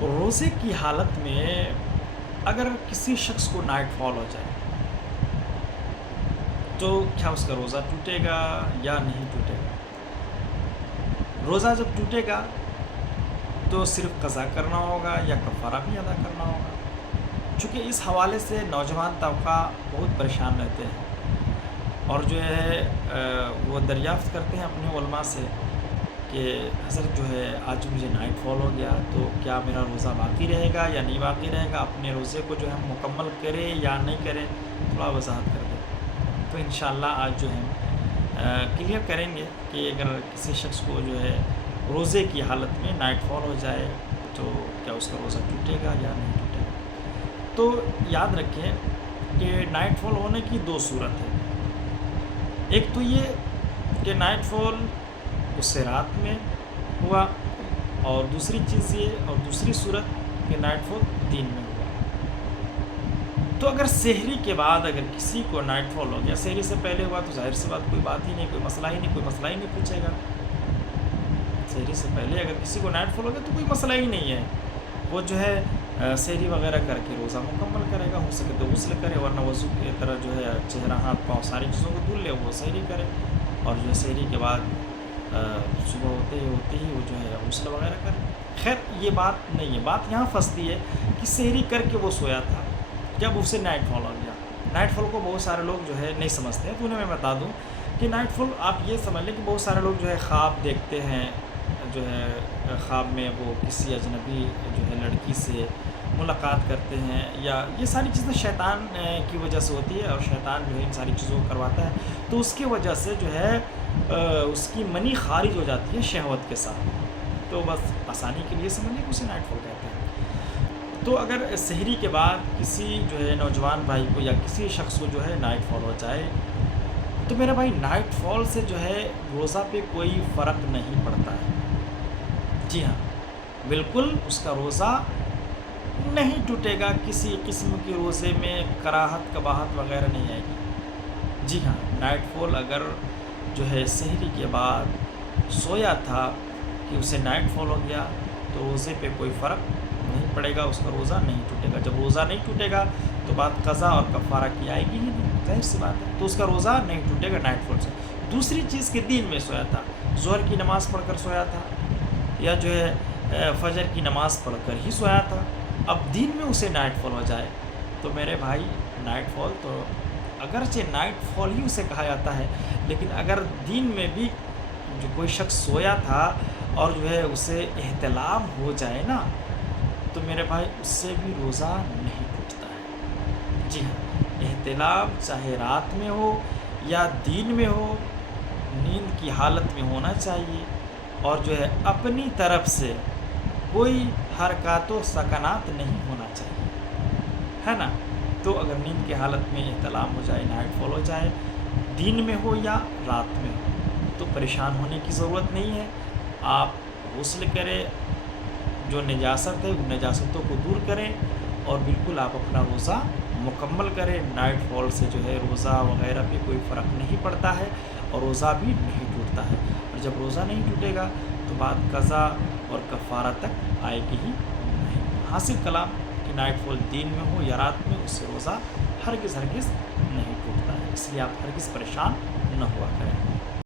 روزے کی حالت میں اگر کسی شخص کو نائٹ فال ہو جائے تو کیا اس کا روزہ ٹوٹے گا یا نہیں ٹوٹے گا؟ روزہ جب ٹوٹے گا تو صرف قضا کرنا ہوگا یا کفارہ بھی ادا کرنا ہوگا؟ چونکہ اس حوالے سے نوجوان طبقہ بہت پریشان رہتے ہیں اور جو ہے وہ دریافت کرتے ہیں اپنے علماء سے کہ حضرت جو ہے آج مجھے نائٹ فال ہو گیا تو کیا میرا روزہ باقی رہے گا یا نہیں باقی رہے گا، اپنے روزے کو جو ہے ہم مکمل کریں یا نہیں کریں، تھوڑا وضاحت کر دیں۔ تو انشاءاللہ آج جو ہے کلیئر کریں گے کہ اگر کسی شخص کو جو ہے روزے کی حالت میں نائٹ فال ہو جائے تو کیا اس کا روزہ ٹوٹے گا یا نہیں ٹوٹے گا۔ تو یاد رکھیں کہ نائٹ فال ہونے کی دو صورت ہے، ایک تو یہ کہ نائٹ فال اس سے رات میں ہوا، اور دوسری چیز یہ اور دوسری صورت کہ نائٹ فال دن میں ہوا۔ تو اگر سحری کے بعد اگر کسی کو نائٹ فال ہو گیا، سحری سے پہلے ہوا تو ظاہر سی بات کوئی بات ہی نہیں، کوئی مسئلہ ہی نہیں پوچھے گا۔ سحری سے پہلے اگر کسی کو نائٹ فال ہو گیا تو کوئی مسئلہ ہی نہیں ہے، وہ جو ہے سحری وغیرہ کر کے روزہ مکمل کرے گا، ہو سکے تو غسل کرے، ورنہ وضو کی طرح جو ہے چہرہ ہاتھ پاؤں ساری چیزوں کو دھل لے، وہ سحری کرے، اور جو ہے سحری کے بعد صبح ہوتے ہی وہ جو ہے غسل وغیرہ کرے۔ خیر یہ بات نہیں ہے، بات یہاں پھنستی ہے کہ سحری کر کے وہ سویا تھا جب اسے نائٹ فال ہو گیا۔ نائٹ فال کو بہت سارے لوگ جو ہے نہیں سمجھتے ہیں، تو انہیں میں بتا دوں کہ نائٹ فال آپ یہ سمجھ لیں کہ بہت سارے لوگ جو ہے خواب دیکھتے ہیں، جو ہے خواب میں وہ کسی اجنبی جو ہے لڑکی سے ملاقات کرتے ہیں، یا یہ ساری چیزیں شیطان کی وجہ سے ہوتی ہے، اور شیطان جو ہے ان ساری چیزوں کو کرواتا ہے، تو اس کی وجہ سے جو ہے اس کی منی خارج ہو جاتی ہے شہوت کے ساتھ۔ تو بس آسانی کے لیے سمجھیں کہ اسے نائٹ فال کہتے ہیں۔ تو اگر سحری کے بعد کسی جو ہے نوجوان بھائی کو یا کسی شخص کو جو ہے نائٹ فال ہو جائے تو میرا بھائی نائٹ فال سے جو ہے روزہ پہ کوئی فرق نہیں پڑتا ہے۔ جی ہاں، بالکل اس کا روزہ نہیں ٹوٹے گا، کسی قسم کی روزے میں کراہت کباہت وغیرہ نہیں آئے گی۔ جی ہاں، نائٹ فال اگر جو ہے سحری کے بعد سویا تھا کہ اسے نائٹ فال ہو گیا تو روزے پہ کوئی فرق نہیں پڑے گا، اس کا روزہ نہیں ٹوٹے گا۔ جب روزہ نہیں ٹوٹے گا تو بات قضا اور کفارہ کی آئے گی ہی نہیں، ظاہر سی بات ہے، تو اس کا روزہ نہیں ٹوٹے گا نائٹ فال سے۔ دوسری چیز کہ دین میں سویا تھا، ظہر کی نماز پڑھ کر سویا تھا، یا جو ہے فجر کی نماز پڑھ کر ہی سویا تھا، اب دین میں اسے نائٹ فال ہو جائے تو میرے بھائی نائٹ فال تو اگرچہ نائٹ فال ہی اسے کہا جاتا ہے، لیکن اگر دین میں بھی جو کوئی شخص سویا تھا اور جو ہے اسے احتلام ہو جائے نا تو میرے بھائی اس سے بھی روزہ نہیں ٹوٹتا ہے۔ جی ہاں، احتلام چاہے رات میں ہو یا دین میں ہو، نیند کی حالت میں ہونا چاہیے، اور جو ہے اپنی طرف سے کوئی حرکات و سکنات نہیں ہونا چاہیے، ہے نا۔ تو اگر نیند کی حالت میں احتلام ہو جائے، نائٹ فال ہو جائے، دن میں ہو یا رات میں ہو، تو پریشان ہونے کی ضرورت نہیں ہے۔ آپ غسل کریں، جو نجاست ہے ان نجاستوں کو دور کریں، اور بالکل آپ اپنا روزہ مکمل کریں۔ نائٹ فال سے جو ہے روزہ وغیرہ پہ کوئی فرق نہیں پڑتا ہے، اور روزہ بھی نہیں ٹوٹتا ہے، اور جب روزہ نہیں ٹوٹے گا تو بات قضا اور کفارہ تک آئے گی ہی نہیں۔ حاصل کلام کہ نائٹ فال دین میں ہو یا رات میں، اس سے روزہ ہرگز نہیں ٹوٹتا ہے، اس لیے آپ ہرگز پریشان نہ ہوا کریں۔